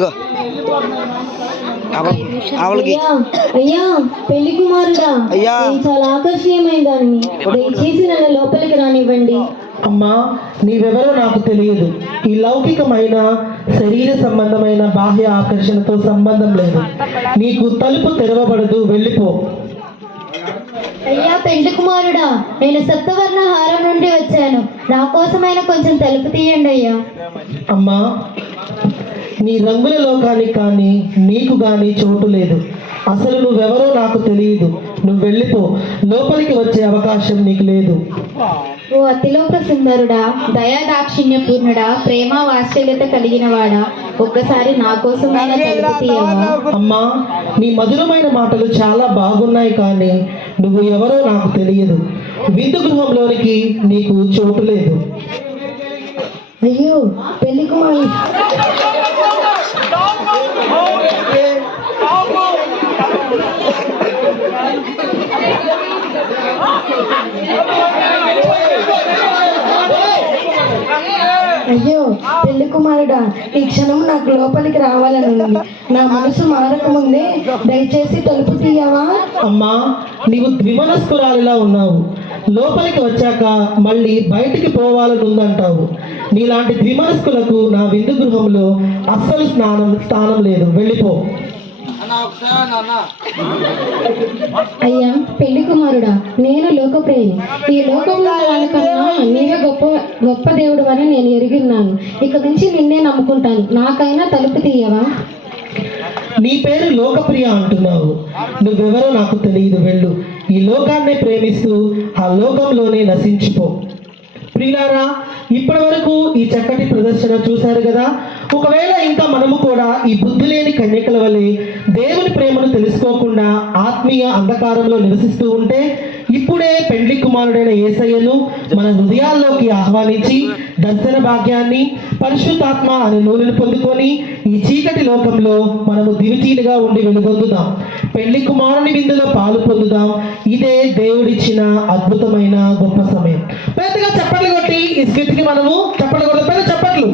ఇగో ఆవులకి అయ్యా పెళ్లి కుమారుడా, నేను చాలా ఆకర్షణీయమైన దానిని, దయచేసి నన్ను లోపలికి రానివ్వండి. అమ్మా, నీవెవరో నాకు తెలియదు. ఈ లౌకికమైన శరీర సంబంధమైన బాహ్య ఆకర్షణతో సంబంధం లేదు. నీకు తలుపు తెరవబడదు, వెళ్ళిపో. అయ్యా పెళ్లి కుమారుడా, నేను సప్తవర్ణ హారం నుండి వచ్చాను. నా కోసమైన కొంచెం తలుపు తీయండి అయ్యా. అమ్మా, నీ రంగుల లోకానికి కానీ నీకు కానీ చోటు లేదు. అసలు నువ్వెవరో నాకు తెలియదు. నువ్వు వెళ్ళిపో. లోపలికి వచ్చే అవకాశం నీకు లేదు. ఓ అతిలోక సుందరుడా, దయా దాక్షిణ్య పూర్ణుడా, ప్రేమ వాత్సల్యత కలిగిన వాడా, ఒక్కసారి నా కోసమైన తలుపు తీయవా? అమ్మా, నీ మధురమైన మాటలు చాలా బాగున్నాయి, కానీ నువ్వు ఎవరో నాకు తెలియదు. విందు గృహంలోనికి నీకు చోటు లేదు. అయ్యో పెళ్లి కుమారు, అయ్యో పెళ్లి కుమారుడా, ఈ క్షణం నాకు లోపలికి రావాలని ఉంది. నా మనసు మారకముందే దయచేసి తలుపు తీయవా? అమ్మా, నీవు ద్విమనస్కురాలిలా ఉన్నావు. లోపలికి వచ్చాక మళ్ళీ బయటికి పోవాలని ఉందంటావు. నీలాంటి ద్విమనస్కులకు నా విందు గృహంలో అస్సలు స్థానం లేదు. వెళ్ళిపో. అయ్యా పెళ్లి కుమారుడా, నేను లోకప్రేమి. ఈ లోకంలో వాళ్ళకన్నా నీవే గొప్ప దేవుడు అని నేను ఎరిగిన్నాను. ఇక నుంచి నిన్నే నమ్ముకుంటాను. నాకైనా తలుపు తీయవా? నీ పేరు లోకప్రియ అంటున్నావు. నువ్వెవరో నాకు తెలియదు. వెళ్ళు. ఈ లోకాన్నే ప్రేమిస్తూ ఆ లోకంలోనే నశించిపో. ప్రియులారా, ఇప్పటి వరకు ఈ చక్కటి ప్రదర్శన చూశారు కదా. ఒకవేళ ఇంకా మనము కూడా ఈ బుద్ధి లేని కన్యకల వలె దేవుని ప్రేమను తెలుసుకోకుండా ఆత్మీయ అంధకారంలో నివసిస్తూ ఉంటే, ఇప్పుడే పెండ్లి కుమారుడైన యేసయ్యను మన హృదయాల్లోకి ఆహ్వానించి దర్శన భాగ్యాన్ని, పరిశుద్ధాత్మ అనే నూనెను పొందుకొని ఈ చీకటి లోకంలో మనము దివిటీలుగా ఉండి వెలుగొందుదాం. పెళ్లి కుమారుని విందులో పాలు పొందుదాం. ఇదే దేవుడిచ్చిన అద్భుతమైన గొప్ప సమయం. పెద్దగా చప్పట్లు కొట్టి ఈ స్కిట్కి మనము చప్పట్లు కొడతాం. చప్పట్లు.